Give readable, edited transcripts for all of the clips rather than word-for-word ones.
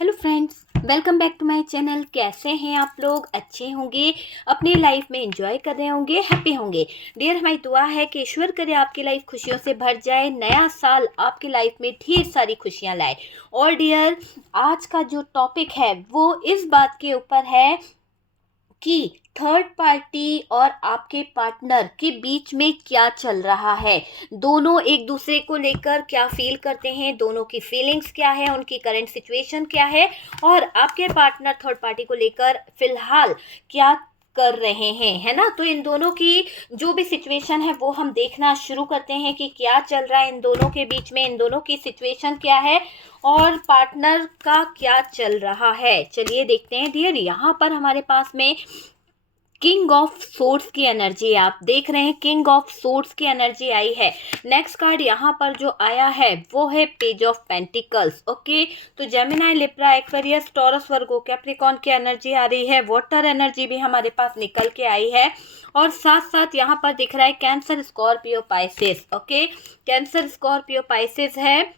Hello friends, welcome back to my channel. कैसे हैं आप लोग? अच्छे होंगे, अपनी लाइफ में एंजॉय कर रहे होंगे, हैप्पी होंगे। डियर, हमारी दुआ है कि ईश्वर करे आपकी लाइफ खुशियों से भर जाए, नया साल आपकी लाइफ में ढेर सारी खुशियां लाए। और डियर, आज का जो टॉपिक है वो इस बात के ऊपर है कि थर्ड पार्टी और आपके पार्टनर के बीच में क्या चल रहा है। दोनों एक दूसरे को लेकर क्या फील करते हैं, दोनों की फीलिंग्स क्या है, उनकी करंट सिचुएशन क्या है, और आपके पार्टनर थर्ड पार्टी को लेकर फिलहाल क्या कर रहे हैं, है ना। तो इन दोनों की जो भी सिचुएशन है वो हम देखना शुरू करते हैं कि क्या चल रहा है इन दोनों के बीच में, इन दोनों की सिचुएशन क्या है और पार्टनर का क्या चल रहा है। चलिए देखते हैं डियर। यहाँ पर हमारे पास में किंग ऑफ सोर्ड्स की एनर्जी आप देख रहे हैं, किंग ऑफ सोर्ड्स की एनर्जी आई है। नेक्स्ट कार्ड यहाँ पर जो आया है वो है पेज ऑफ पेंटिकल्स। ओके, तो जेमिनाई, लिब्रा, एक्वेरियस, टॉरस, वर्गो, कैप्रिकॉन की एनर्जी आ रही है। वाटर एनर्जी भी हमारे पास निकल के आई है और साथ साथ यहाँ पर दिख रहा है cancer, Scorpio, Pisces. Okay, cancer, Scorpio, Pisces है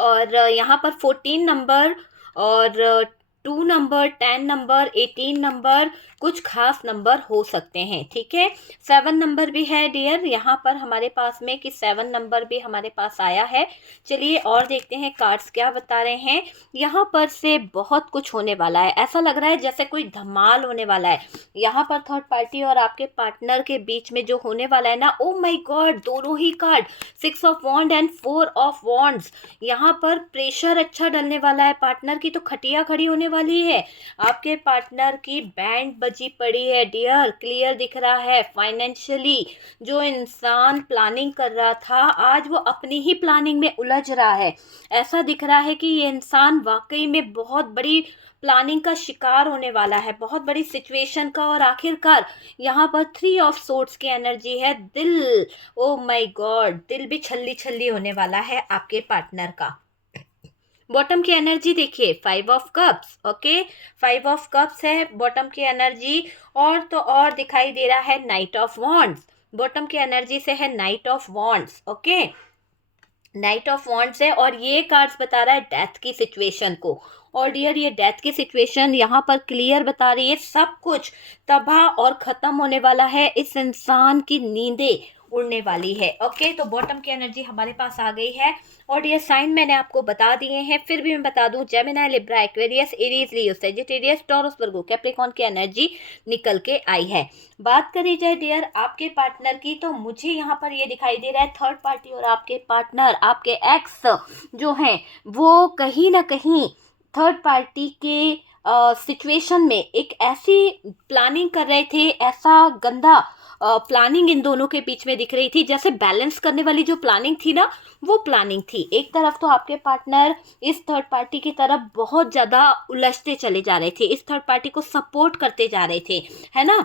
और यहाँ पर 14 नंबर और 2 नंबर, 10 नंबर, 18 नंबर कुछ खास नंबर हो सकते हैं। ठीक है, 7 नंबर भी है डियर यहाँ पर हमारे पास में, कि 7 नंबर भी हमारे पास आया है। चलिए और देखते हैं कार्ड्स क्या बता रहे हैं। यहाँ पर से बहुत कुछ होने वाला है, ऐसा लग रहा है जैसे कोई धमाल होने वाला है यहाँ पर थर्ड पार्टी और आपके पार्टनर के बीच में जो होने वाला है ना। ओ माय गॉड, दोनों ही card 6 of wand and 4 of wands. यहाँ पर प्रेशर अच्छा डलने वाला है, पार्टनर की तो खटिया खड़ी होने वाली है, आपके पार्टनर की बैंड बजी पड़ी है डियर। क्लियर दिख रहा है, फाइनेंशियली जो इंसान प्लानिंग कर रहा था आज वो अपनी ही प्लानिंग में उलझ रहा है। ऐसा दिख रहा है कि ये इंसान वाकई में बहुत बड़ी प्लानिंग का शिकार होने वाला है, बहुत बड़ी सिचुएशन का। और आखिरकार यहाँ पर 3 ऑफ सोर्ड्स की एनर्जी है। दिल, ओ माय गॉड, दिल भी छल्ली छल्ली होने वाला है आपके पार्टनर का। बॉटम की एनर्जी देखिए, 5 of cups. Okay, 5 of cups है बॉटम की एनर्जी। और तो और दिखाई दे रहा है नाइट ऑफ वॉन्ड्स, बॉटम की एनर्जी से है night of wands. Okay, night of wands है और ये कार्ड्स बता रहा है डेथ की सिचुएशन को। और डियर, ये डेथ की सिचुएशन यहाँ पर क्लियर बता रही है, सब कुछ तबाह और ख़त्म होने वाला है, इस इंसान की नींदें उड़ने वाली है। ओके, तो बॉटम की एनर्जी हमारे पास आ गई है और ये साइन मैंने आपको बता दिए हैं, फिर भी मैं बता दूं, जेमिनी, लिब्रा, एक्वेरियस, एरीज, लियो, सेजिटेरियस, टॉरस, वर्गो, कैप्रिकॉन की एनर्जी निकल के आई है। बात करी जाए डियर आपके पार्टनर की, तो मुझे यहाँ पर ये दिखाई दे रहा है थर्ड पार्टी और आपके पार्टनर, आपके एक्स जो हैं वो कहीं ना कहीं थर्ड पार्टी के सिचुएशन में एक ऐसी प्लानिंग कर रहे थे, ऐसा गंदा प्लानिंग इन दोनों के बीच में दिख रही थी, जैसे बैलेंस करने वाली जो प्लानिंग थी ना, वो प्लानिंग थी। एक तरफ तो आपके पार्टनर इस थर्ड पार्टी की तरफ बहुत ज़्यादा उलझते चले जा रहे थे, इस थर्ड पार्टी को सपोर्ट करते जा रहे थे, है ना।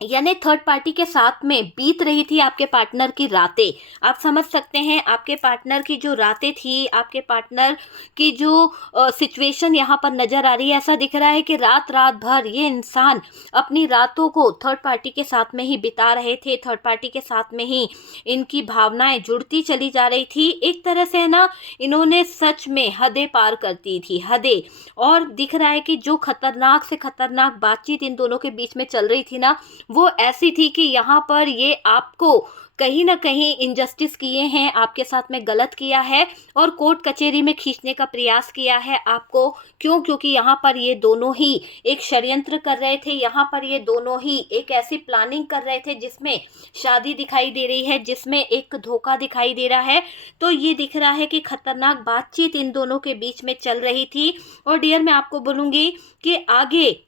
यानी थर्ड पार्टी के साथ में बीत रही थी आपके पार्टनर की रातें। आप समझ सकते हैं, आपके पार्टनर की जो रातें थी, आपके पार्टनर की जो सिचुएशन यहाँ पर नज़र आ रही है, ऐसा दिख रहा है कि रात रात भर ये इंसान अपनी रातों को थर्ड पार्टी के साथ में ही बिता रहे थे, थर्ड पार्टी के साथ में ही इनकी भावनाएं जुड़ती चली जा रही थी। एक तरह से ना, इन्होंने सच में हदें पार करती थी, हदें। और दिख रहा है कि जो खतरनाक से खतरनाक बातचीत इन दोनों के बीच में चल रही थी ना, वो ऐसी थी कि यहाँ पर ये आपको कहीं ना कहीं इनजस्टिस किए हैं, आपके साथ में गलत किया है और कोर्ट कचहरी में खींचने का प्रयास किया है आपको। क्यों? क्योंकि यहाँ पर ये दोनों ही एक षड्यंत्र कर रहे थे, यहाँ पर ये दोनों ही एक ऐसी प्लानिंग कर रहे थे जिसमें शादी दिखाई दे रही है, जिसमें एक धोखा दिखाई दे रहा है। तो ये दिख रहा है कि खतरनाक बातचीत इन दोनों के बीच में चल रही थी। और डियर, मैं आपको बोलूँगी कि आगे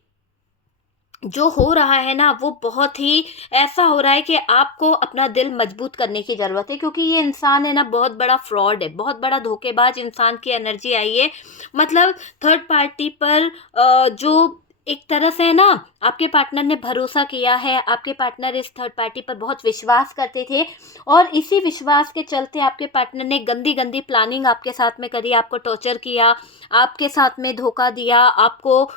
जो हो रहा है ना, वो बहुत ही ऐसा हो रहा है कि आपको अपना दिल मजबूत करने की ज़रूरत है, क्योंकि ये इंसान है ना बहुत बड़ा फ्रॉड है, बहुत बड़ा धोखेबाज इंसान की एनर्जी आई है। मतलब थर्ड पार्टी पर जो एक तरह से है ना, आपके पार्टनर ने भरोसा किया है, आपके पार्टनर इस थर्ड पार्टी पर बहुत विश्वास करते थे और इसी विश्वास के चलते आपके पार्टनर ने गंदी गंदी प्लानिंग आपके साथ में करी, आपको टॉर्चर किया, आपके साथ में धोखा दिया, आपको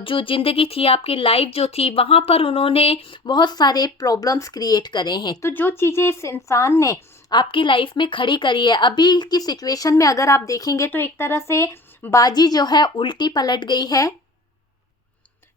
जो ज़िंदगी थी, आपकी लाइफ जो थी, वहाँ पर उन्होंने बहुत सारे प्रॉब्लम्स क्रिएट करे हैं। तो जो चीज़ें इस इंसान ने आपकी लाइफ में खड़ी करी है, अभी की सिचुएशन में अगर आप देखेंगे तो एक तरह से बाजी जो है उल्टी पलट गई है।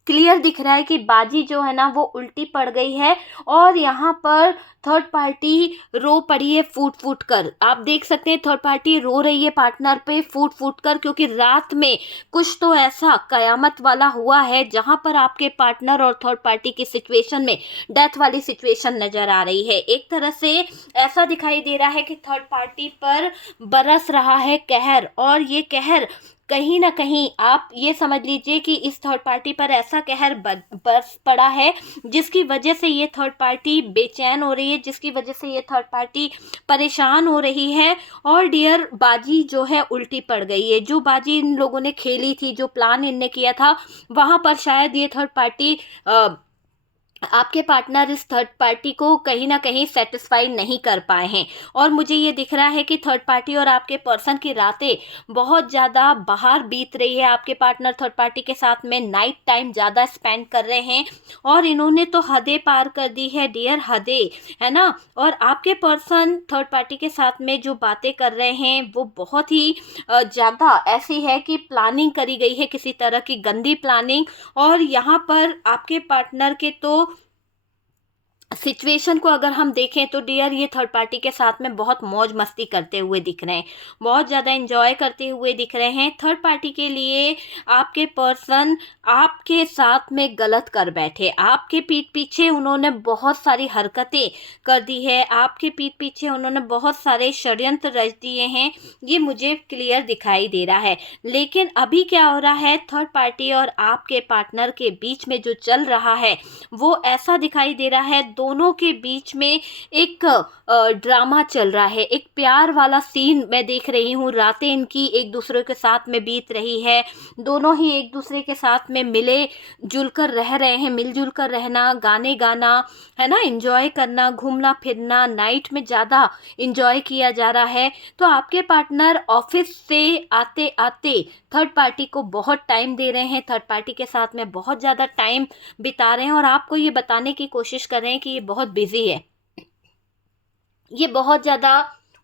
क्लियर दिख रहा है कि बाजी जो है ना वो उल्टी पड़ गई है और यहाँ पर थर्ड पार्टी रो पड़ी है फूट फूट कर। आप देख सकते हैं थर्ड पार्टी रो रही है पार्टनर पे फूट फूट कर, क्योंकि रात में कुछ तो ऐसा कयामत वाला हुआ है जहाँ पर आपके पार्टनर और थर्ड पार्टी की सिचुएशन में डेथ वाली सिचुएशन नजर आ रही है। एक तरह से ऐसा दिखाई दे रहा है कि थर्ड पार्टी पर बरस रहा है कहर, और ये कहर कहीं ना कहीं आप ये समझ लीजिए कि इस थर्ड पार्टी पर ऐसा कहर बरस पड़ा है जिसकी वजह से ये थर्ड पार्टी बेचैन हो रही है, जिसकी वजह से ये थर्ड पार्टी परेशान हो रही है। और डियर बाजी जो है उल्टी पड़ गई है। जो बाजी इन लोगों ने खेली थी, जो प्लान इनने किया था, वहां पर शायद ये थर्ड पार्टी आपके पार्टनर इस थर्ड पार्टी को कहीं ना कहीं सेटिस्फाई नहीं कर पाए हैं। और मुझे ये दिख रहा है कि थर्ड पार्टी और आपके पर्सन की रातें बहुत ज़्यादा बाहर बीत रही है। आपके पार्टनर थर्ड पार्टी के साथ में नाइट टाइम ज़्यादा स्पेंड कर रहे हैं और इन्होंने तो हदें पार कर दी है डियर, हदें, है ना। और आपके पर्सन थर्ड पार्टी के साथ में जो बातें कर रहे हैं वो बहुत ही ज़्यादा ऐसी है कि प्लानिंग करी गई है, किसी तरह की गंदी प्लानिंग। और यहाँ पर आपके पार्टनर के तो सिचुएशन को अगर हम देखें तो डियर ये थर्ड पार्टी के साथ में बहुत मौज मस्ती करते हुए दिख रहे हैं, बहुत ज़्यादा एंजॉय करते हुए दिख रहे हैं। थर्ड पार्टी के लिए आपके पर्सन आपके साथ में गलत कर बैठे, आपके पीठ पीछे उन्होंने बहुत सारी हरकतें कर दी है, आपके पीठ पीछे उन्होंने बहुत सारे षड्यंत्र रच दिए हैं, ये मुझे क्लियर दिखाई दे रहा है। लेकिन अभी क्या हो रहा है, थर्ड पार्टी और आपके पार्टनर के बीच में जो चल रहा है वो ऐसा दिखाई दे रहा है दोनों के बीच में एक ड्रामा चल रहा है, एक प्यार वाला सीन मैं देख रही हूँ। रातें इनकी एक दूसरे के साथ में बीत रही है, दोनों ही एक दूसरे के साथ में मिले जुल कर रह रहे हैं, मिलजुल कर रहना, गाने गाना, है ना, एंजॉय करना, घूमना फिरना, नाइट में ज़्यादा एंजॉय किया जा रहा है। तो आपके पार्टनर ऑफिस से आते आते थर्ड पार्टी को बहुत टाइम दे रहे हैं, थर्ड पार्टी के साथ में बहुत ज़्यादा टाइम बिता रहे हैं और आपको ये बताने की कोशिश कर रहे हैं कि ये बहुत बिजी है, ये बहुत ज़्यादा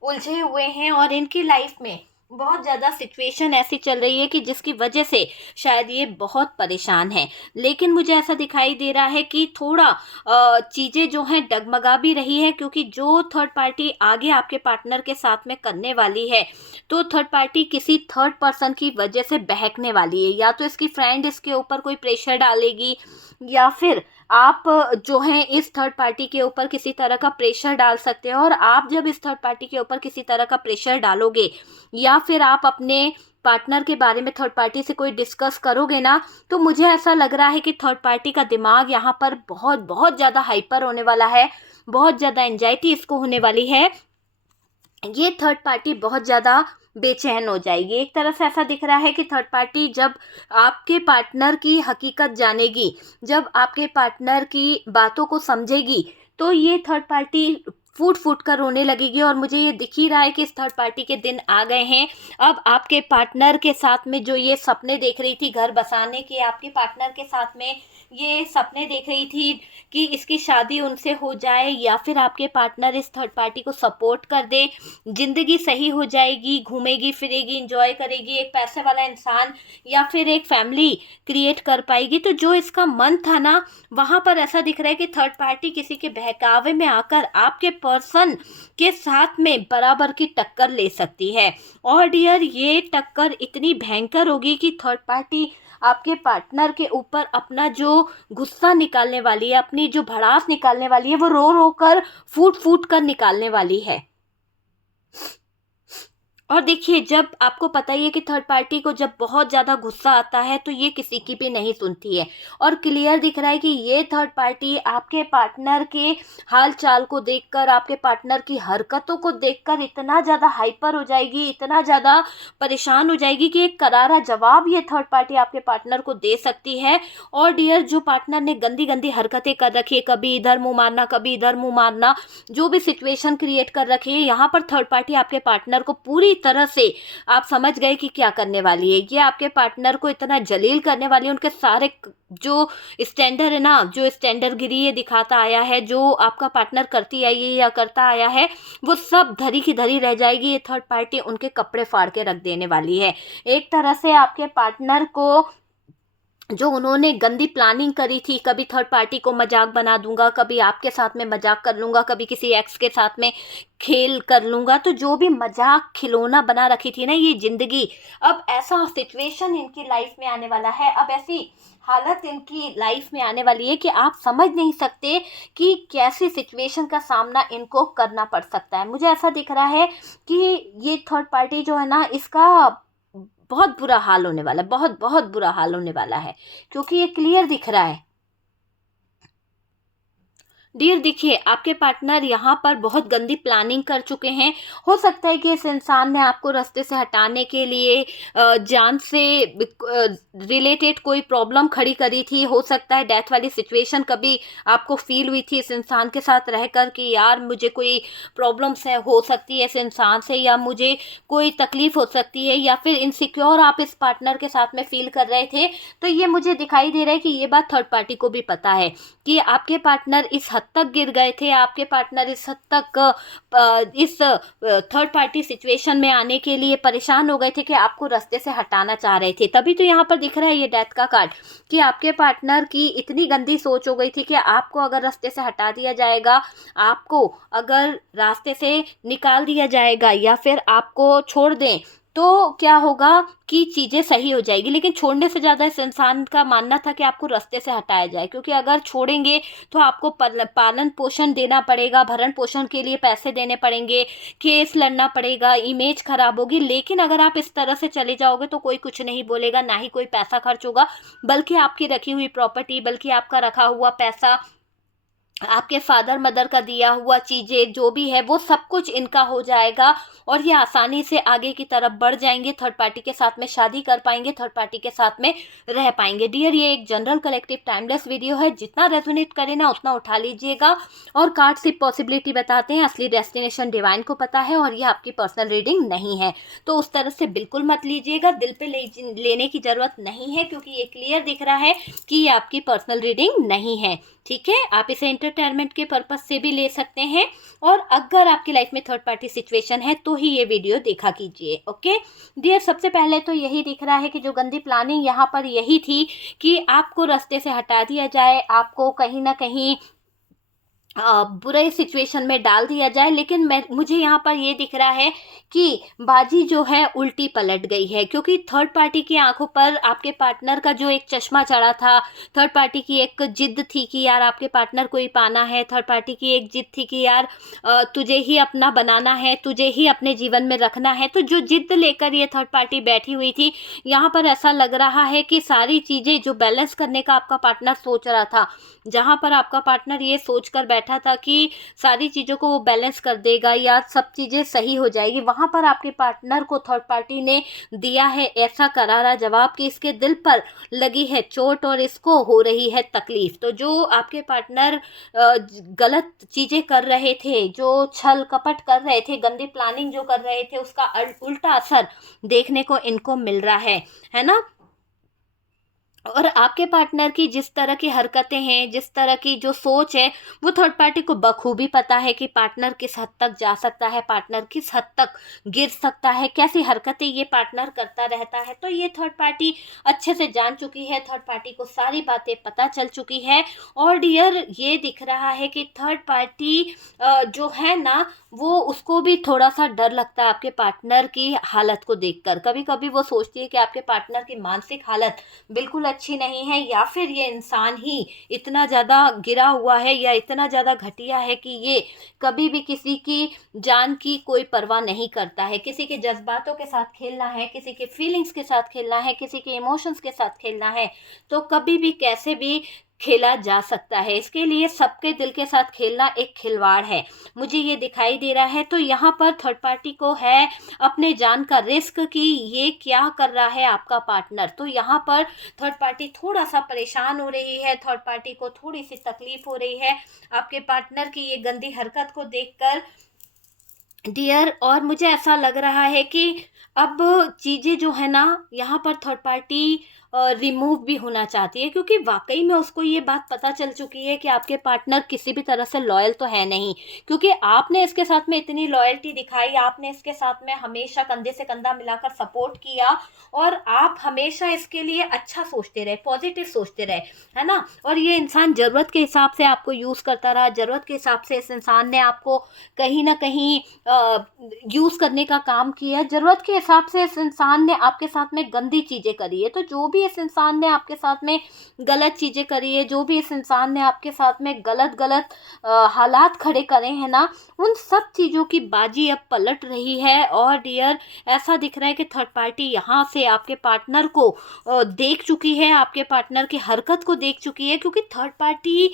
उलझे हुए हैं और इनकी लाइफ में बहुत ज़्यादा सिचुएशन ऐसी चल रही है कि जिसकी वजह से शायद ये बहुत परेशान है। लेकिन मुझे ऐसा दिखाई दे रहा है कि थोड़ा चीज़ें जो हैं डगमगा भी रही है, क्योंकि जो थर्ड पार्टी आगे आपके पार्टनर के साथ में करने वाली है तो थर्ड पार्टी किसी थर्ड पर्सन की वजह से बहकने वाली है। या तो इसकी फ्रेंड इसके ऊपर कोई प्रेशर डालेगी, या फिर आप जो हैं इस थर्ड पार्टी के ऊपर किसी तरह का प्रेशर डाल सकते हैं। और आप जब इस थर्ड पार्टी के ऊपर किसी तरह का प्रेशर डालोगे या फिर आप अपने पार्टनर के बारे में थर्ड पार्टी से कोई डिस्कस करोगे ना, तो मुझे ऐसा लग रहा है कि थर्ड पार्टी का दिमाग यहाँ पर बहुत बहुत ज़्यादा हाइपर होने वाला है, बहुत ज़्यादा एंजाइटी इसको होने वाली है। ये थर्ड पार्टी बहुत ज़्यादा बेचैन हो जाएगी। एक तरह से ऐसा दिख रहा है कि थर्ड पार्टी जब आपके पार्टनर की हकीकत जानेगी, जब आपके पार्टनर की बातों को समझेगी, तो ये थर्ड पार्टी फूट फूट कर रोने लगेगी। और मुझे ये दिख ही रहा है कि इस थर्ड पार्टी के दिन आ गए हैं। अब आपके पार्टनर के साथ में जो ये सपने देख रही थी घर बसाने के, आपके पार्टनर के साथ में ये सपने देख रही थी कि इसकी शादी उनसे हो जाए, या फिर आपके पार्टनर इस थर्ड पार्टी को सपोर्ट कर दे, ज़िंदगी सही हो जाएगी, घूमेगी फिरेगी, इंजॉय करेगी, एक पैसे वाला इंसान या फिर एक फैमिली क्रिएट कर पाएगी। तो जो इसका मन था ना, वहाँ पर ऐसा दिख रहा है कि थर्ड पार्टी किसी के बहकावे में आकर आपके पर्सन के साथ में बराबर की टक्कर ले सकती है। और डियर ये टक्कर इतनी भयंकर होगी कि थर्ड पार्टी आपके पार्टनर के ऊपर अपना जो गुस्सा निकालने वाली है, अपनी जो भड़ास निकालने वाली है, वो रो रो कर फूट फूट कर निकालने वाली है। और देखिए, जब आपको पता ही है कि थर्ड पार्टी को जब बहुत ज़्यादा गुस्सा आता है तो ये किसी की भी नहीं सुनती है। और क्लियर दिख रहा है कि ये थर्ड पार्टी आपके पार्टनर के हाल चाल को देखकर, आपके पार्टनर की हरकतों को देखकर इतना ज़्यादा हाइपर हो जाएगी, इतना ज़्यादा परेशान हो जाएगी कि एक करारा जवाब ये थर्ड पार्टी आपके पार्टनर को दे सकती है। और डियर, जो पार्टनर ने गंदी गंदी हरकतें कर रखी है, कभी इधर मुँह मारना, कभी इधर मुँह मारना, जो भी सिचुएशन क्रिएट कर रखी है, यहाँ पर थर्ड पार्टी आपके पार्टनर को पूरी तरह से आप समझ गए कि क्या करने वाली है। ये आपके पार्टनर को इतना जलील करने वाली है, उनके सारे जो स्टैंडर्ड है ना, जो स्टैंडर्ड गिरी ये दिखाता आया है, जो आपका पार्टनर करती आई है या करता आया है, वो सब धरी की धरी रह जाएगी। ये थर्ड पार्टी उनके कपड़े फाड़ के रख देने वाली है। एक तरह से आपके पार्टनर को जो उन्होंने गंदी प्लानिंग करी थी, कभी थर्ड पार्टी को मजाक बना दूंगा, कभी आपके साथ में मजाक कर लूंगा, कभी किसी एक्स के साथ में खेल कर लूंगा, तो जो भी मजाक खिलौना बना रखी थी ना ये जिंदगी, अब ऐसा सिचुएशन इनकी लाइफ में आने वाला है, अब ऐसी हालत इनकी लाइफ में आने वाली है कि आप समझ नहीं सकते कि कैसी सिचुएशन का सामना इनको करना पड़ सकता है। मुझे ऐसा दिख रहा है कि ये थर्ड पार्टी जो है ना, इसका बहुत बुरा हाल होने वाला है, बहुत बहुत बुरा हाल होने वाला है, क्योंकि ये क्लियर दिख रहा है। डियर देखिए, आपके पार्टनर यहाँ पर बहुत गंदी प्लानिंग कर चुके हैं। हो सकता है कि इस इंसान ने आपको रास्ते से हटाने के लिए जान से रिलेटेड कोई प्रॉब्लम खड़ी करी थी। हो सकता है डेथ वाली सिचुएशन कभी आपको फील हुई थी इस इंसान के साथ रहकर कि यार मुझे कोई प्रॉब्लम्स है, हो सकती है इस इंसान से, या मुझे कोई तकलीफ हो सकती है, या फिर इनसिक्योर आप इस पार्टनर के साथ में फील कर रहे थे। तो ये मुझे दिखाई दे रहा है कि ये बात थर्ड पार्टी को भी पता है कि आपके पार्टनर इस हद तक गिर गए थे, आपके पार्टनर इस हद तक इस थर्ड पार्टी सिचुएशन में आने के लिए परेशान हो गए थे कि आपको रास्ते से हटाना चाह रहे थे। तभी तो यहाँ पर दिख रहा है ये डेथ का कार्ड कि आपके पार्टनर की इतनी गंदी सोच हो गई थी कि आपको अगर रास्ते से हटा दिया जाएगा, आपको अगर रास्ते से निकाल दिया जाएगा या फिर आपको छोड़ दें तो क्या होगा कि चीज़ें सही हो जाएगी। लेकिन छोड़ने से ज़्यादा इस इंसान का मानना था कि आपको रास्ते से हटाया जाए, क्योंकि अगर छोड़ेंगे तो आपको पालन पोषण देना पड़ेगा, भरण पोषण के लिए पैसे देने पड़ेंगे, केस लड़ना पड़ेगा, इमेज खराब होगी। लेकिन अगर आप इस तरह से चले जाओगे तो कोई कुछ नहीं बोलेगा, ना ही कोई पैसा खर्च होगा, बल्कि आपकी रखी हुई प्रॉपर्टी, बल्कि आपका रखा हुआ पैसा, आपके फादर मदर का दिया हुआ चीज़ें जो भी है वो सब कुछ इनका हो जाएगा और ये आसानी से आगे की तरफ बढ़ जाएंगे, थर्ड पार्टी के साथ में शादी कर पाएंगे, थर्ड पार्टी के साथ में रह पाएंगे। डियर, ये एक जनरल कलेक्टिव टाइमलेस वीडियो है, जितना रेजोनेट करे ना उतना उठा लीजिएगा। और कार्ड सिर्फ पॉसिबिलिटी बताते हैं, असली डेस्टिनेशन डिवाइन को पता है, और ये आपकी पर्सनल रीडिंग नहीं है, तो उस तरह से बिल्कुल मत लीजिएगा, दिल पे लेने की ज़रूरत नहीं है, क्योंकि ये क्लियर दिख रहा है कि ये आपकी पर्सनल रीडिंग नहीं है। ठीक है, आप इसे एंटरटेनमेंट के पर्पस से भी ले सकते हैं, और अगर आपकी लाइफ में थर्ड पार्टी सिचुएशन है तो ही ये वीडियो देखा कीजिए। ओके डियर, सबसे पहले तो यही दिख रहा है कि जो गंदी प्लानिंग यहाँ पर यही थी कि आपको रास्ते से हटा दिया जाए, आपको कहीं ना कहीं बुरे सिचुएशन में डाल दिया जाए। लेकिन मुझे यहाँ पर ये दिख रहा है कि बाजी जो है उल्टी पलट गई है, क्योंकि थर्ड पार्टी की आंखों पर आपके पार्टनर का जो एक चश्मा चढ़ा था, थर्ड पार्टी की एक जिद थी कि यार आपके पार्टनर को ही पाना है, थर्ड पार्टी की एक जिद थी कि यार तुझे ही अपना बनाना है, तुझे ही अपने जीवन में रखना है। तो जो जिद लेकर ये थर्ड पार्टी बैठी हुई थी, यहाँ पर ऐसा लग रहा है कि सारी चीज़ें जो बैलेंस करने का आपका पार्टनर सोच रहा था, जहाँ पर आपका पार्टनर ये सोच कर बैठा था कि सारी चीज़ों को वो बैलेंस कर देगा या सब चीज़ें सही हो जाएगी, वहाँ पर आपके पार्टनर को थर्ड पार्टी ने दिया है ऐसा करारा जवाब कि इसके दिल पर लगी है चोट और इसको हो रही है तकलीफ। तो जो आपके पार्टनर गलत चीज़ें कर रहे थे, जो छल कपट कर रहे थे, गंदी प्लानिंग जो कर रहे थे, उसका उल्टा असर देखने को इनको मिल रहा है ना। और आपके पार्टनर की जिस तरह की हरकतें हैं, जिस तरह की जो सोच है, वो थर्ड पार्टी को बखूबी पता है कि पार्टनर किस हद तक जा सकता है, पार्टनर किस हद तक गिर सकता है, कैसी हरकतें ये पार्टनर करता रहता है। तो ये थर्ड पार्टी अच्छे से जान चुकी है, थर्ड पार्टी को सारी बातें पता चल चुकी है। और डियर, ये दिख रहा है कि थर्ड पार्टी जो है ना, वो उसको भी थोड़ा सा डर लगता है आपके पार्टनर की हालत को देखकर। कभी कभी वो सोचती है कि आपके पार्टनर की मानसिक हालत बिल्कुल अच्छी नहीं है, या फिर ये इंसान ही इतना ज़्यादा गिरा हुआ है या इतना ज़्यादा घटिया है कि ये कभी भी किसी की जान की कोई परवाह नहीं करता है। किसी के जज्बातों के साथ खेलना है, किसी के फीलिंग्स के साथ खेलना है, किसी के इमोशंस के साथ खेलना है, तो कभी भी कैसे भी खेला जा सकता है। इसके लिए सबके दिल के साथ खेलना एक खिलवाड़ है, मुझे ये दिखाई दे रहा है। तो यहाँ पर थर्ड पार्टी को है अपने जान का रिस्क कि ये क्या कर रहा है आपका पार्टनर। तो यहाँ पर थर्ड पार्टी थोड़ा सा परेशान हो रही है, थर्ड पार्टी को थोड़ी सी तकलीफ हो रही है आपके पार्टनर की ये गंदी हरकत को देखकर। डियर, और मुझे ऐसा लग रहा है कि अब चीज़ें जो है ना, यहाँ पर थर्ड पार्टी रिमूव भी होना चाहती है, क्योंकि वाकई में उसको ये बात पता चल चुकी है कि आपके पार्टनर किसी भी तरह से लॉयल तो है नहीं, क्योंकि आपने इसके साथ में इतनी लॉयल्टी दिखाई, आपने इसके साथ में हमेशा कंधे से कंधा मिलाकर सपोर्ट किया, और आप हमेशा इसके लिए अच्छा सोचते रहे, पॉजिटिव सोचते रहे, है ना। और ये इंसान ज़रूरत के हिसाब से आपको यूज़ करता रहा, ज़रूरत के हिसाब से इस इंसान ने आपको कहीं ना कहीं यूज़ करने का काम किया है। ज़रूरत के हिसाब से इस इंसान ने आपके साथ में गंदी चीज़ें करी है। तो जो भी इस इंसान ने आपके साथ में गलत चीज़ें करी है, जो भी इस इंसान ने आपके साथ में गलत गलत हालात खड़े करे हैं ना, उन सब चीज़ों की बाजी अब पलट रही है। और डियर, ऐसा दिख रहा है कि थर्ड पार्टी यहाँ से आपके पार्टनर को देख चुकी है, आपके पार्टनर की हरकत को देख चुकी है, क्योंकि थर्ड पार्टी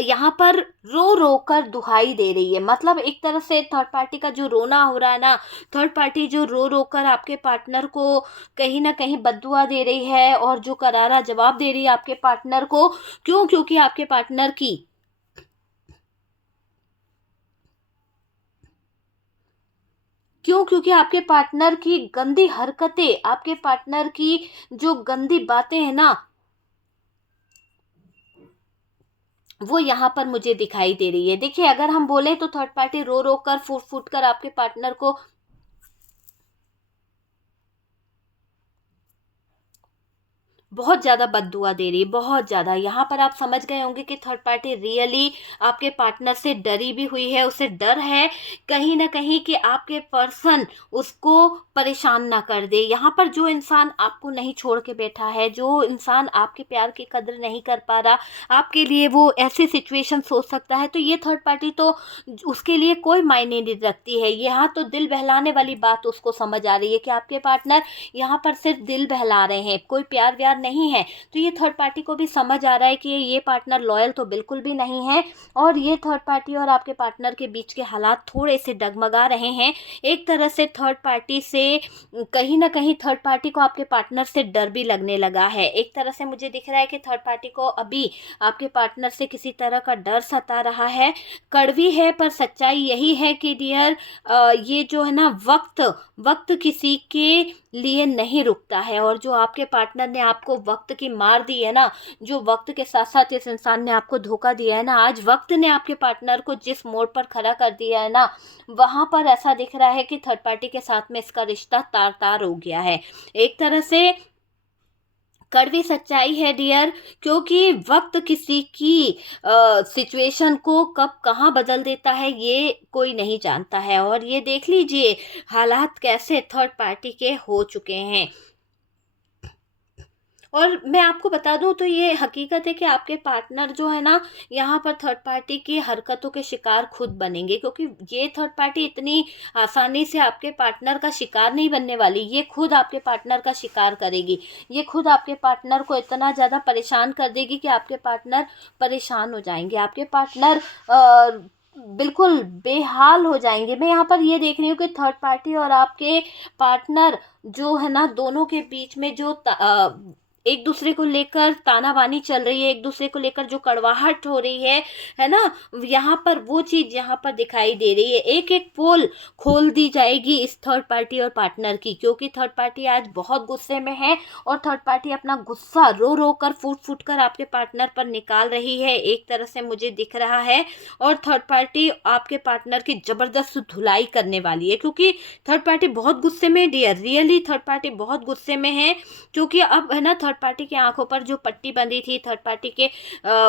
यहाँ पर रो रो कर दुहाई दे रही है। मतलब एक तरह से थर्ड पार्टी का जो रोना हो रहा है ना, थर्ड पार्टी जो रो रो कर आपके पार्टनर को कहीं ना कहीं बद्दुआ दे रही है, और जो करारा जवाब दे रही है आपके पार्टनर को। क्यों? क्योंकि आपके पार्टनर की क्योंकि आपके पार्टनर की गंदी हरकतें, आपके पार्टनर की जो गंदी बातें हैं ना, वो यहाँ पर मुझे दिखाई दे रही है। देखिए, अगर हम बोले तो थर्ड पार्टी रो रो कर, फूट फूट कर आपके पार्टनर को बहुत ज़्यादा बद्दुआ दे रही है, बहुत ज़्यादा। यहाँ पर आप समझ गए होंगे कि थर्ड पार्टी रियली आपके पार्टनर से डरी भी हुई है, उसे डर है कहीं ना कहीं कि आपके पर्सन उसको परेशान ना कर दे। यहाँ पर जो इंसान आपको नहीं छोड़ के बैठा है, जो इंसान आपके प्यार की कदर नहीं कर पा रहा, आपके लिए वो ऐसी सिचुएशन सोच सकता है, तो ये थर्ड पार्टी तो उसके लिए कोई मायने नहीं रखती है। यहाँ तो दिल बहलाने वाली बात उसको समझ आ रही है कि आपके पार्टनर यहाँ पर सिर्फ दिल बहला रहे हैं, कोई प्यार व्यार नहीं है। तो ये थर्ड पार्टी को भी समझ आ रहा है कि ये पार्टनर लॉयल तो बिल्कुल भी नहीं है, और ये थर्ड पार्टी और आपके पार्टनर के बीच के हालात थोड़े से डगमगा रहे हैं। एक तरह से थर्ड पार्टी से कहीं ना कहीं थर्ड पार्टी को आपके पार्टनर से डर भी लगने लगा है। एक तरह से मुझे दिख रहा है कि थर्ड पार्टी को अभी आपके पार्टनर से किसी तरह का डर सता रहा है। कड़वी है पर सच्चाई यही है कि डियर, ये जो है ना, वक्त वक्त किसी के लिए नहीं रुकता है। और जो आपके पार्टनर ने आपको वक्त की मार दी है ना, जो वक्त के साथ साथ इस इंसान ने आपको धोखा दिया है ना, आज वक्त ने आपके पार्टनर को जिस मोड़ पर खड़ा कर दिया है ना, वहां पर ऐसा दिख रहा है कि थर्ड पार्टी के साथ में इसका रिश्ता तार तार हो गया है। एक तरह से कड़वी सच्चाई है डियर, क्योंकि वक्त किसी की सिचुएशन को कब कहाँ बदल देता है ये कोई नहीं जानता है। और ये देख लीजिए हालात कैसे थर्ड पार्टी के हो चुके हैं। और मैं आपको बता दूं तो ये हकीकत है कि आपके पार्टनर जो है ना, यहाँ पर थर्ड पार्टी की हरकतों के शिकार खुद बनेंगे, क्योंकि ये थर्ड पार्टी इतनी आसानी से आपके पार्टनर का शिकार नहीं बनने वाली। ये खुद आपके पार्टनर का शिकार करेगी, ये खुद आपके पार्टनर को इतना ज़्यादा परेशान कर देगी कि आपके पार्टनर परेशान हो जाएंगे, आपके पार्टनर बिल्कुल बेहाल हो जाएंगे। मैं यहाँ पर ये देख रही हूँ कि थर्ड पार्टी और आपके पार्टनर जो है ना, दोनों के बीच में जो एक दूसरे को लेकर तानाबानी चल रही है, एक दूसरे को लेकर जो कड़वाहट हो रही है ना, यहाँ पर वो चीज़ यहाँ पर दिखाई दे रही है। एक एक पोल खोल दी जाएगी इस थर्ड पार्टी और पार्टनर की, क्योंकि थर्ड पार्टी आज बहुत गुस्से में है, और थर्ड पार्टी अपना गुस्सा रो रो कर, फूट फूट कर आपके पार्टनर पर निकाल रही है, एक तरह से मुझे दिख रहा है। और थर्ड पार्टी आपके पार्टनर की ज़बरदस्त धुलाई करने वाली है, क्योंकि थर्ड पार्टी बहुत गुस्से में है डियर, रियली थर्ड पार्टी बहुत गुस्से में है। क्योंकि अब है ना, थर्ड पार्टी की आंखों पर जो पट्टी बंधी थी, थर्ड पार्टी के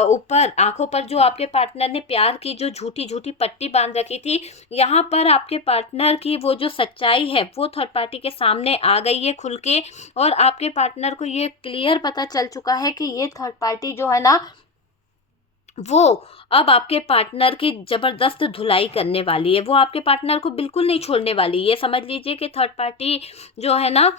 ऊपर आंखों पर जो आपके पार्टनर ने प्यार की जो झूठी झूठी पट्टी बांध रखी थी, यहाँ पर आपके पार्टनर की वो जो सच्चाई है वो थर्ड पार्टी के सामने आ गई है खुल के। और आपके पार्टनर को ये क्लियर पता चल चुका है कि ये थर्ड पार्टी जो है ना, वो अब आपके पार्टनर की जबरदस्त धुलाई करने वाली है, वो आपके पार्टनर को बिल्कुल नहीं छोड़ने वाली। ये समझ लीजिए कि थर्ड पार्टी जो है ना,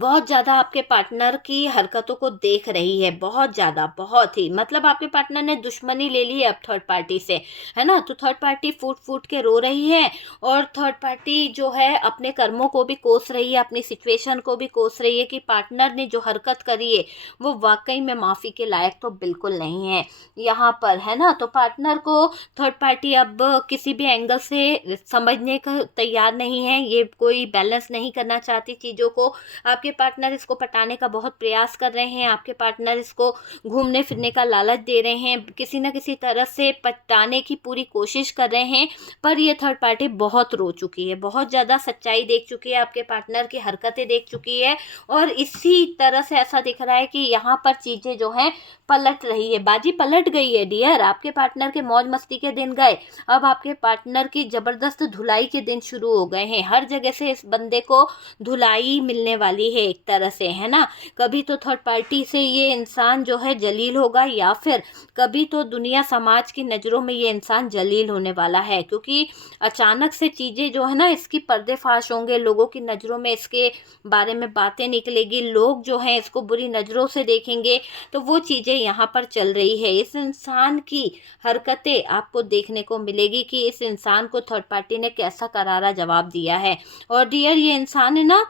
बहुत ज़्यादा आपके पार्टनर की हरकतों को देख रही है, बहुत ज़्यादा, बहुत ही, मतलब आपके पार्टनर ने दुश्मनी ले ली है अब थर्ड पार्टी से, है ना। तो थर्ड पार्टी फूट फूट के रो रही है और थर्ड पार्टी जो है अपने कर्मों को भी कोस रही है, अपनी सिचुएशन को भी कोस रही है कि पार्टनर ने जो हरकत करी है वो वाकई में माफ़ी के लायक तो बिल्कुल नहीं है यहाँ पर, है ना। तो पार्टनर को थर्ड पार्टी अब किसी भी एंगल से समझने का तैयार नहीं है, ये कोई बैलेंस नहीं करना चाहती चीज़ों को। आपके पार्टनर इसको पटाने का बहुत प्रयास कर रहे हैं, आपके पार्टनर इसको घूमने फिरने का लालच दे रहे हैं, किसी न किसी तरह से पटाने की पूरी कोशिश कर रहे हैं। पर ये थर्ड पार्टी बहुत रो चुकी है, बहुत ज़्यादा सच्चाई देख चुकी है, आपके पार्टनर की हरकतें देख चुकी है और इसी तरह से ऐसा दिख रहा है कि यहाँ पर चीज़ें जो हैं पलट रही है, बाजी पलट गई है डियर। आपके पार्टनर के मौज मस्ती के दिन गए, अब आपके पार्टनर की ज़बरदस्त धुलाई के दिन शुरू हो गए हैं। हर जगह से इस बंदे को धुलाई मिलने वाली है एक तरह से, है ना। कभी तो थर्ड पार्टी से ये इंसान जो है जलील होगा या फिर कभी तो दुनिया समाज की नज़रों में ये इंसान जलील होने वाला है, क्योंकि अचानक से चीज़ें जो है ना इसकी पर्देफाश होंगे, लोगों की नज़रों में इसके बारे में बातें निकलेगी, लोग जो हैं इसको बुरी नज़रों से देखेंगे। तो वो चीज़ें यहाँ पर चल रही है। इस इंसान की हरकतें आपको देखने को मिलेगी कि इस इंसान को थर्ड पार्टी ने कैसा करारा जवाब दिया है। और डियर ये इंसान है ना,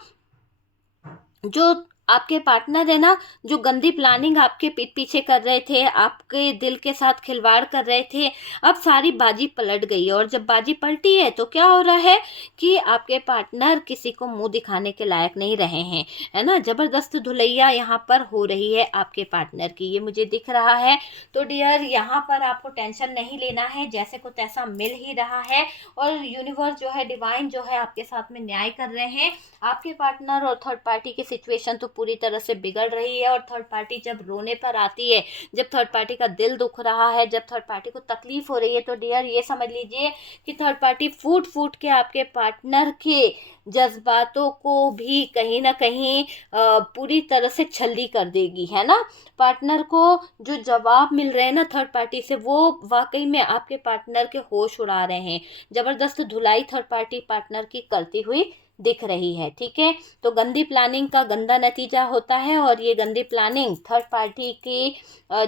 जो आपके पार्टनर है ना, जो गंदी प्लानिंग आपके पीठ पीछे कर रहे थे, आपके दिल के साथ खिलवाड़ कर रहे थे, अब सारी बाजी पलट गई है। और जब बाजी पलटी है तो क्या हो रहा है कि आपके पार्टनर किसी को मुंह दिखाने के लायक नहीं रहे हैं, है ना। जबरदस्त धुलैया यहाँ पर हो रही है आपके पार्टनर की, ये मुझे दिख रहा है। तो डियर यहाँ पर आपको टेंशन नहीं लेना है, जैसे को तैसा मिल ही रहा है और यूनिवर्स जो है, डिवाइन जो है आपके साथ में न्याय कर रहे हैं। आपके पार्टनर और थर्ड पार्टी की सिचुएशन तो पूरी तरह से बिगड़ रही है और थर्ड पार्टी जब रोने पर आती है, जब थर्ड पार्टी का दिल दुख रहा है, जब थर्ड पार्टी को तकलीफ हो रही है, तो डियर ये समझ लीजिए कि थर्ड पार्टी फूट फूट के आपके पार्टनर के जज्बातों को भी कहीं ना कहीं पूरी तरह से छल्ली कर देगी, है ना। पार्टनर को जो जवाब मिल रहे हैं ना थर्ड पार्टी से, वो वाकई में आपके पार्टनर के होश उड़ा रहे हैं। जबरदस्त धुलाई थर्ड पार्टी पार्टनर की करती हुई दिख रही है, ठीक है। तो गंदी प्लानिंग का गंदा नतीजा होता है और ये गंदी प्लानिंग थर्ड पार्टी की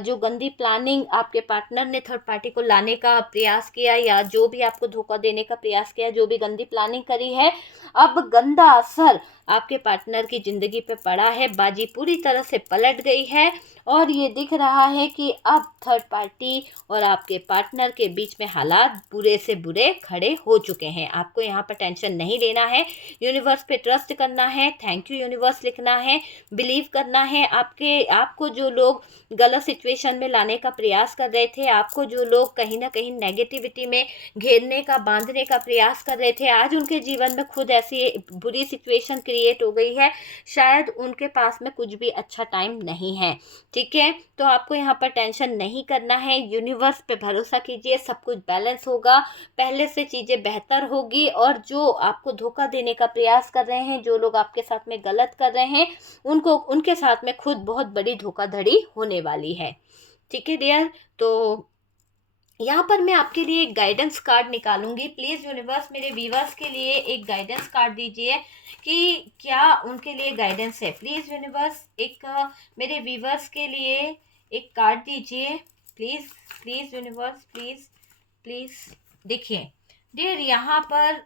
जो गंदी प्लानिंग आपके पार्टनर ने थर्ड पार्टी को लाने का प्रयास किया या जो भी आपको धोखा देने का प्रयास किया, जो भी गंदी प्लानिंग करी है, अब गंदा असर आपके पार्टनर की ज़िंदगी पे पड़ा है। बाजी पूरी तरह से पलट गई है और ये दिख रहा है कि अब थर्ड पार्टी और आपके पार्टनर के बीच में हालात बुरे से बुरे खड़े हो चुके हैं। आपको यहाँ पर टेंशन नहीं लेना है, यूनिवर्स पे ट्रस्ट करना है, थैंक यू यूनिवर्स लिखना है, बिलीव करना है। आपको जो लोग गलत सिचुएशन में लाने का प्रयास कर रहे थे, आपको जो लोग कहीं ना कहीं नेगेटिविटी में घेरने का, बांधने का प्रयास कर रहे थे, आज उनके जीवन में खुद ऐसी बुरी सिचुएशन क्रिएट हो गई है, शायद उनके पास में कुछ भी अच्छा टाइम नहीं है, ठीक है। तो आपको यहाँ पर टेंशन नहीं करना है, यूनिवर्स पे भरोसा कीजिए, सब कुछ बैलेंस होगा, पहले से चीज़ें बेहतर होगी। और जो आपको धोखा देने का प्रयास कर रहे हैं, जो लोग आपके साथ में गलत कर रहे हैं, उनके साथ में खुद बहुत बड़ी धोखाधड़ी होने वाली है, ठीक है डियर। तो यहाँ पर मैं आपके लिए एक गाइडेंस कार्ड निकालूंगी। प्लीज़ यूनिवर्स मेरे व्यूवर्स के लिए एक गाइडेंस कार्ड दीजिए कि क्या उनके लिए गाइडेंस है। प्लीज़ यूनिवर्स एक मेरे व्यूवर्स के लिए एक कार्ड दीजिए, please please universe, please please. देखिए डियर, यहाँ पर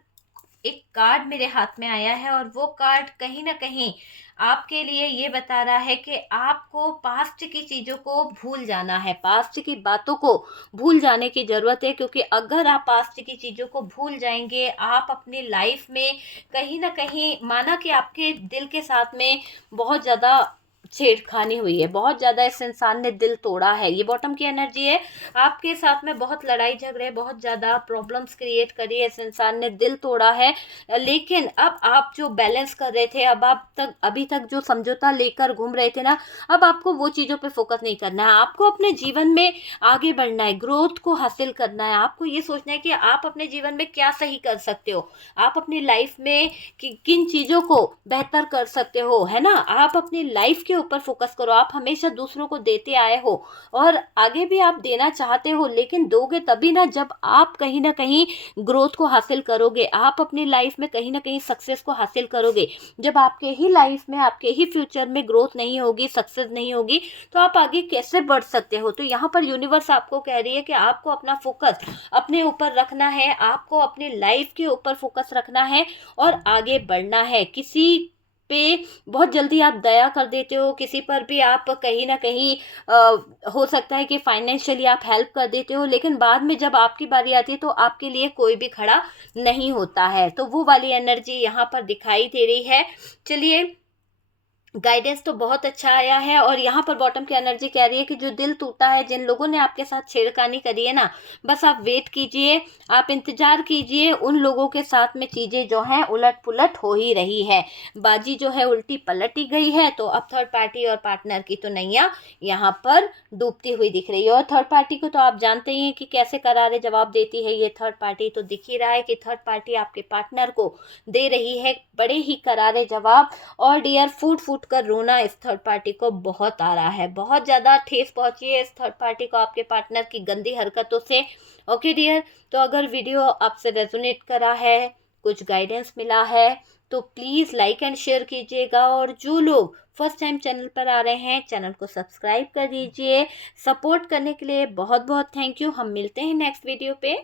एक कार्ड मेरे हाथ में आया है और वो कार्ड कहीं ना कहीं आपके लिए ये बता रहा है कि आपको पास्ट की चीज़ों को भूल जाना है, पास्ट की बातों को भूल जाने की ज़रूरत है। क्योंकि अगर आप पास्ट की चीज़ों को भूल जाएंगे, आप अपनी लाइफ में कहीं ना कहीं, माना कि आपके दिल के साथ में बहुत ज़्यादा छेड़खानी हुई है, बहुत ज़्यादा इस इंसान ने दिल तोड़ा है, ये बॉटम की एनर्जी है, आपके साथ में बहुत लड़ाई झगड़े, बहुत ज़्यादा प्रॉब्लम्स क्रिएट करी है, इस इंसान ने दिल तोड़ा है। लेकिन अब आप जो बैलेंस कर रहे थे, अभी तक जो समझौता लेकर घूम रहे थे ना, अब आपको वो चीज़ों पे फोकस नहीं करना है, आपको अपने जीवन में आगे बढ़ना है, ग्रोथ को हासिल करना है। आपको ये सोचना है कि आप अपने जीवन में क्या सही कर सकते हो, आप अपनी लाइफ में किन चीज़ों को बेहतर कर सकते हो, है ना। आप अपनी लाइफ के ऊपर फोकस करो। आप हमेशा दूसरों को देते आए हो और आगे भी आप देना चाहते हो, लेकिन दोगे तभी ना जब आप कहीं ना कहीं ग्रोथ को हासिल करोगे, आप अपनी लाइफ में कहीं ना कहीं सक्सेस को हासिल करोगे। जब आपके ही लाइफ में, आपके ही फ्यूचर में ग्रोथ नहीं होगी, सक्सेस नहीं होगी, तो आप आगे कैसे बढ़ सकते हो। तो यहाँ पर यूनिवर्स आपको कह रही है कि आपको अपना फोकस अपने ऊपर रखना है, आपको अपनी लाइफ के ऊपर फोकस रखना है और आगे बढ़ना है। किसी पे बहुत जल्दी आप दया कर देते हो, किसी पर भी आप कहीं ना कहीं हो सकता है कि फाइनेंशियली आप हेल्प कर देते हो, लेकिन बाद में जब आपकी बारी आती है तो आपके लिए कोई भी खड़ा नहीं होता है। तो वो वाली एनर्जी यहाँ पर दिखाई दे रही है। चलिए, गाइडेंस तो बहुत अच्छा आया है। और यहाँ पर बॉटम की एनर्जी कह रही है कि जो दिल टूटा है, जिन लोगों ने आपके साथ छेड़खानी करी है ना, बस आप वेट कीजिए, आप इंतजार कीजिए। उन लोगों के साथ में चीजें जो हैं उलट पुलट हो ही रही है, बाजी जो है उल्टी पलट ही गई है। तो अब थर्ड पार्टी और पार्टनर की तो नैया यहाँ पर डूबती हुई दिख रही है। और थर्ड पार्टी को तो आप जानते ही हैं कि कैसे करारे जवाब देती है ये थर्ड पार्टी। तो दिख ही रहा है कि थर्ड पार्टी आपके पार्टनर को दे रही है बड़े ही करारे जवाब। और डियर, फूट फूट कर रोना इस थर्ड पार्टी को बहुत आ रहा है, बहुत ज़्यादा ठेस पहुंची है इस थर्ड पार्टी को आपके पार्टनर की गंदी हरकतों से। ओके डियर, तो अगर वीडियो आपसे रेजोनेट करा है, कुछ गाइडेंस मिला है, तो प्लीज़ लाइक एंड शेयर कीजिएगा। और जो लोग फर्स्ट टाइम चैनल पर आ रहे हैं, चैनल को सब्सक्राइब कर दीजिए। सपोर्ट करने के लिए बहुत बहुत थैंक यू। हम मिलते हैं नेक्स्ट वीडियो पे।